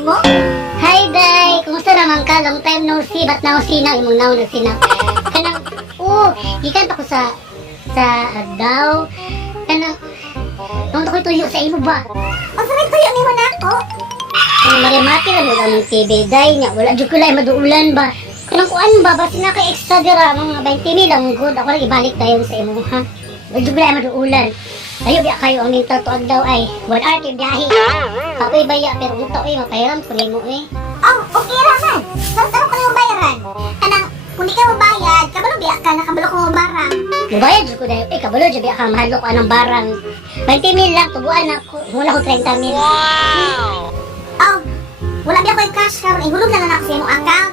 nimo? Hi, Day! Kumusta naman ka? Long time no see. Ba't na ako sinaw? Imong naon nagsinaw. Kanang, gikan pa ko sa daw. Kanang, nung ako'y tuyo sa imo ba? O sa tuyo nimo na ako? Ang marimati na mo ang TV, Day niya. Wala dyan ko lang maduulan ba? Kanang kuan ba? Basta na kay extra dira. Mga 20 lang good. Ako lang ibalik tayo sa imo, ha? Wala dyan ko lang maduulan. Tayo biya kayo ang mintal tuag daw ay 1 hour kayo biyahe. Ako'y baya pero unta ay mapahiram ko nimo eh. Oh, okay ra man. Saan ko nimo bayaran? Kanang kung di ka mabayad, kabalo biya ka na kabalo ko mo barang. Mubayad dyan ko dahil, kabalo dyan biya ka mahalo ko anong barang. 20 mil lang, tubuan ako. Mula ko 30 mil. Oh, wala biya ko yung cash karon. Ihulog na lang ako sa imong account.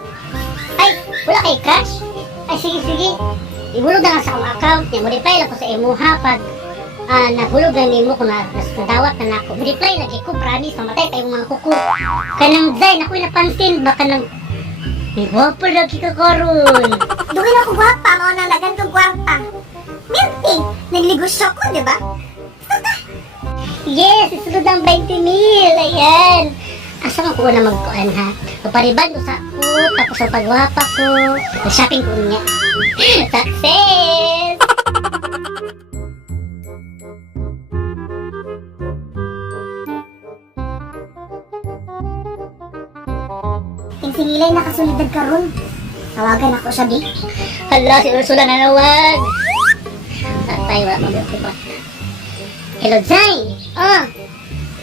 Ay, wala kay cash? Ay, sige. Ibulog na lang sa akong account niya. Mo-reply lang ko sa imo ha pag naghulog na nimo kung nadawat na nako. Mo-reply lagi ko, promise, mamatay kayong mga kuko. Kanang Zay, ako'y napansin, baka nang may gwapo lagi ka karon. Dugay na ko gwapa, mao na lagan ko kwarta. Milty, nagligosyo ko, di ba? Yes, isunod ang 20 mil. Ayan. Asa man ko na magkuhan ha? Papariban ko sa ako, tapos ang pagwapa ko. Shopping ko niya. Success! Singilay nakasulidad karon. Tawagan ako siya, di. Hala, si Ursula nanawag. Tatay, wala mo ko pa. Hello, Zay. Oh,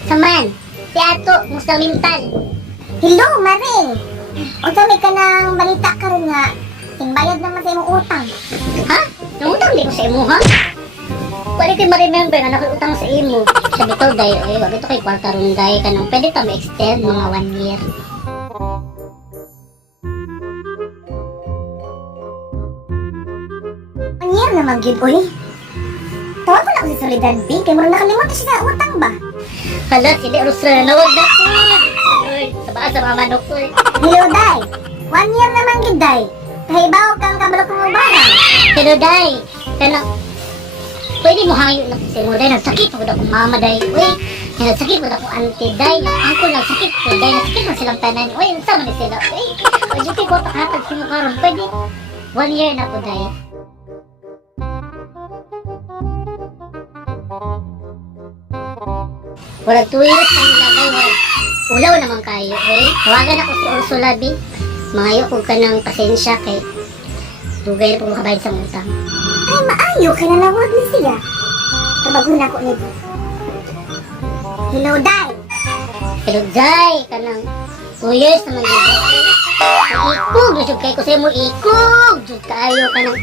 saman. Si Ato, musta mental? Hello, Maring. O may ka ng balita karon nga. Tingbayad naman sa imong utang. Ha? Nangutang di ko sa imo, ha? Pwede kayo ma-remember na nakiutang sa imo. Sabi to, Day, wag ito kay kwarta ron, Day. Kanang pwede ka ma-extend mga 1 year. Anyar naman gid oy. Tawag ko na ako si Solidad B. Kaya mura nakalimutan siya sa utang ba? Hala, sili Ursula nanawag na ko. Uy, sabaa sa mga manok ko eh. Hello, Day. 1 year naman gid, Day. Kahibaw kang kabalo ko mo barang. Pero Day, kanang pwede mo hayo na sa imo, Day. Nagsakit ko na kong mama, Day. Uy, nagsakit ko na kong auntie, Day. Angko nagsakit ko, Day. Nagsakit mo silang tanan. Uy, sama ni sila. Uy, pwede ko pakatag si mo karon. Pwede 1 year na po, Day. Wala 2 years na nilagay, ulaw naman kayo, eh. Tawagan ako si Ursula B. Mangayo ko ka ng pasensya kay dugay na po makabayad sa utang. Ay, maayo ka na nawag ni siya. Tabagon ako nito. Hello, Day. Pero Jai, kanang 2 years naman yun. Ikog, jud kayo ko sa mo, ikog, jud kayo, kanang,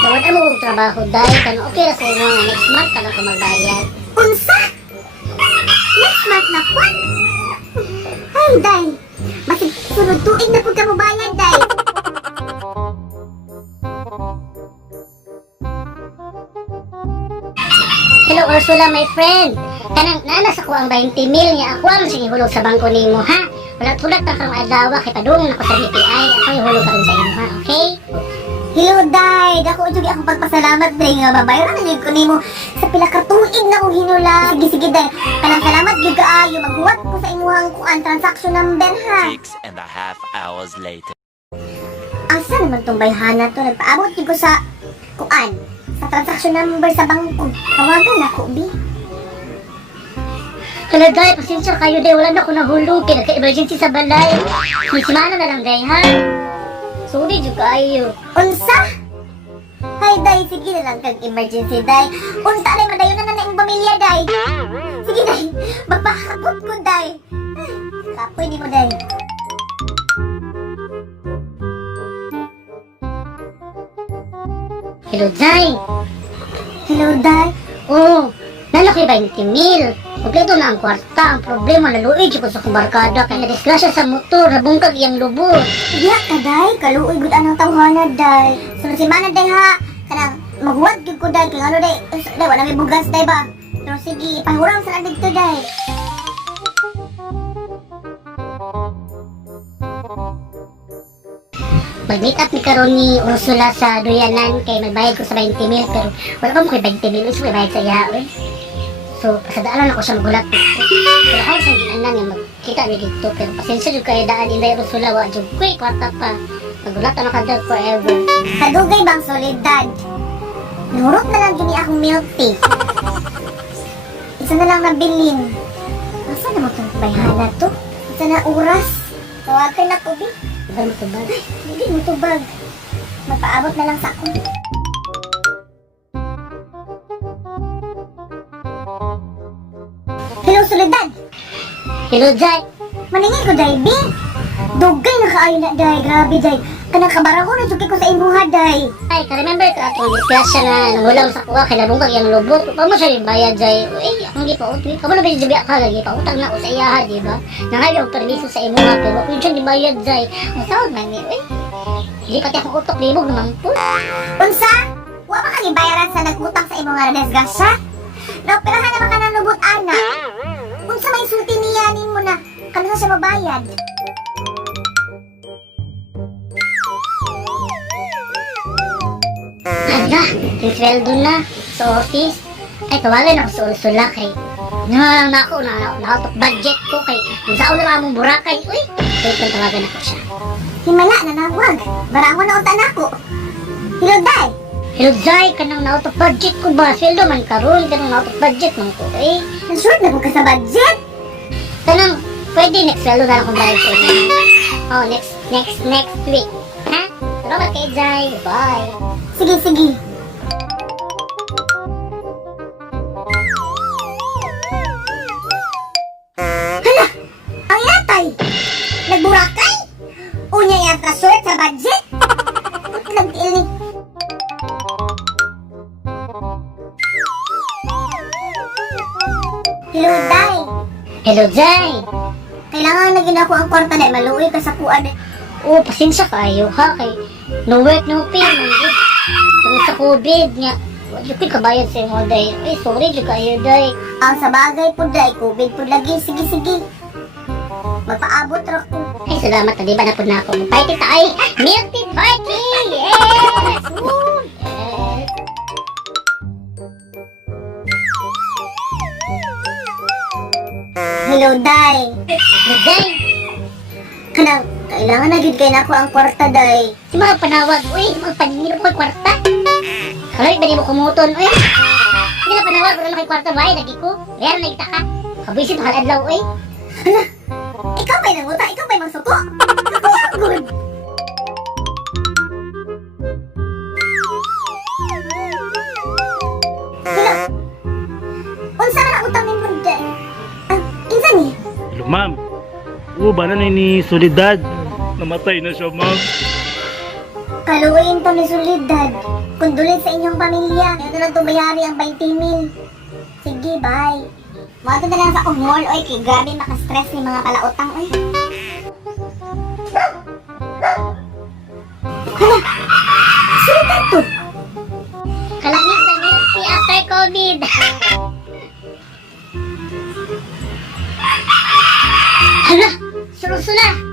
dawad mo kong trabaho, Day, kanang okay na sa imo, nga next month ka lang ko magbayad. Unsa? Next month na po? Ay, Day. Masig sunod tuig na po ka mo bayad, Day. Hello Ursula, my friend. Kanang naanas ako ang 20 mil niya. Ako ang sige hulog sa bangko nimo, ha? Wala-tulat na kang adawa kay padung ako sa BPI. Ako ihulog ka rin sa imo, ha? Okay? Hello, Day. Dako jugi akong pagpasalamat, Day, nga babayaran na yun ko nimo sa pila ka tuig na kong hinula. Sige, Day. Kanang salamat gyud kaayo. Maghuwat ko sa imuhang kuan transaction number, ha? 6.5 hours later. Asa naman tong bayhana to? Nagpaabot gyud ko sa kuan sa transaction number sa bangko. Tawagan ako, Bi. Hello, Day. Pasensya kayo, Day. Wala na ako nahulog. Pinaka-emergency sa balay. May simana na lang, Day, ha? Sorry, jud kayo. Unsa? Hay, Day, sige na lang kag emergency, Day. Unsa lay madayon na na ing pamilya, Day. Sige, Day. Magpakabot ko, Day. Kapoy di mo, Day. Hello, Day. Hello, Day. Oh, lalaki 20 mil. Kompleto na ang kwarta. Ang problema, naluig ko sa kubarkada. Kaya nadisgrasya sa motor. Nabungkag iyang lubot. Iya ka, Day. Kaluoy gud anang tawhana, Day. Sunod si Mana, Day, ha. Kanang maghuwat gyud ko, Day. Kaya ano, Day? Day, wala may bugas, Day, ba? Pero sige, pahurang sa lang dito, Day. Mag-meet up ni karon ni Ursula sa Doyanan kay magbayad ko sa 20 mil pero wala pa mo kay 20 mil is may bayad sa iya eh. So pasadaanan ako siya magulat. Pero ako sa ginanan nga kita mi dito pero pasensya jud kay daan inday Rosula wa jud quick kwarta pa. Magulat na kadag forever. Kadugay bang solidad? Nurot na lang gini akong milk tea. Isa na lang nabilin. Asa na mo itong bayhana to? Isa na oras. Tawagan na ko, Bi. Iba mo tubag. Hindi mo tubag. Magpaabot na lang sa ako. Hello, Soledad. Hello Jay. Maningin ko, Day, Bi. Dugay na kaayo na, Day. Grabe, Day. Kanang kabaraho na dugay ko sa imuha, Day. Ay, ka-remember ka atong diskusya na nangulang sa kuha kay nabungkag yung lubot. Pa mo siya bayad Jay. Uy, akong gipautang. Kabalo ba yung ka lagi pautang na ko sa iyaha, di ba? Nangayo ang permiso sa imuha pero kung siya di bayad Jay. Ang sawag man ni, uy. Hindi ka akong utok libog naman po. Unsa? Wa pa ka gibayaran sa nagutang sa imuha na desgasya? Naoperahan naman ka ng lubot, anak. Unsa may sulti niyanin mo na kanina siya mabayad? Hala, yung sweldo na sa office. Ay, tawagan ako sa ulusula kay na ako na out of budget ko kay saan na among burakay. Uy, kaya tawagan ako siya. Himala na nawag. Barangon na unta na ako. Hello, Day. Hello, Jai, kanang na out of budget ko ba? Sweldo man karon kanang na out of budget man ko. Eh, Sure na ko ka sa budget. kanang pwede next sweldo na lang kung bayad ko na. Oh, next week. Ha? Salamat kay Jai. Bye. Sige, sige. Hala! Ang yatay! Nagburakay? Unya yata short sa budget? Puti lang tiil ni. Hello, Day. Hello, Jai. Kailangan na gina ko ang kwarta na maluwi ka sa kuan. Oh, pasensya kayo ha kay no work no pay man gud. Tungod sa COVID nga. Wala ko kabayad sa imo day. Ay, sorry jud kayo day. Ang sa bagay po, Day. COVID po lagi. Sige, sige. Magpaabot ra ko. Ay, salamat na di ba na po na ako. Party tayo. Milk tea party! Yes! Woo! Yes! Hello, Day. Good day! Kanang, kailangan na gid kay nako ang kwarta, Day. Si mga panawag, uy, mga paningin ko kwarta. Kaloy, ba di mo kumuton, uy? Hindi na panawag, wala na kay kwarta, bay, lagi ko. Ayan, nagita ka. Kabisit, mahal adlaw, uy. Ikaw ba'y nanguta? Ikaw ba'y mangsuko? Ako ang good. Hello? Unsa na utang ni mo, Day? Kinsa ni? Hello, ma'am. Oo, ba na ni Soledad? Namatay na siya, ma'am. Kaluwayin to ni Solidad. Kundulit sa inyong pamilya. Ito na tumayari ang 20,000. Sige, bye. Mga na lang sa akong mall, oy. Kay grabe makastress ni mga kalaotang, oy. Hala! Solidad to! Kalakis na milk tea after COVID. Hala, sulu-sula.